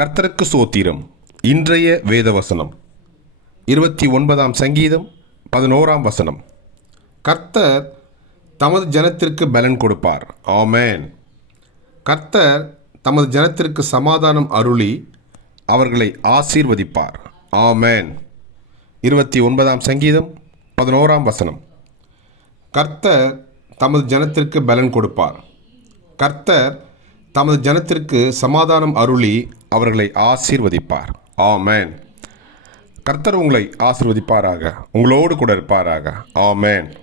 கர்த்தருக்கு சோத்திரம். இன்றைய வேதவசனம். இருபத்தி ஒன்பதாம் சங்கீதம் பதினோராம் வசனம். கர்த்தர் தமது ஜனத்திற்கு பலன் கொடுப்பார். ஆமேன். கர்த்தர் தமது ஜனத்திற்கு சமாதானம் அருளி அவர்களை ஆசீர்வதிப்பார். ஆமேன். இருபத்தி ஒன்பதாம் சங்கீதம் பதினோராம் வசனம். கர்த்தர் தமது ஜனத்திற்கு பலன் கொடுப்பார். கர்த்தர் தமது ஜனத்திற்கு சமாதானம் அருளி அவர்களை ஆசீர்வதிப்பார். ஆமேன். கர்த்தர் உங்களை ஆசீர்வதிப்பாராக. உங்களோடு கூட இருப்பாராக. ஆமேன்.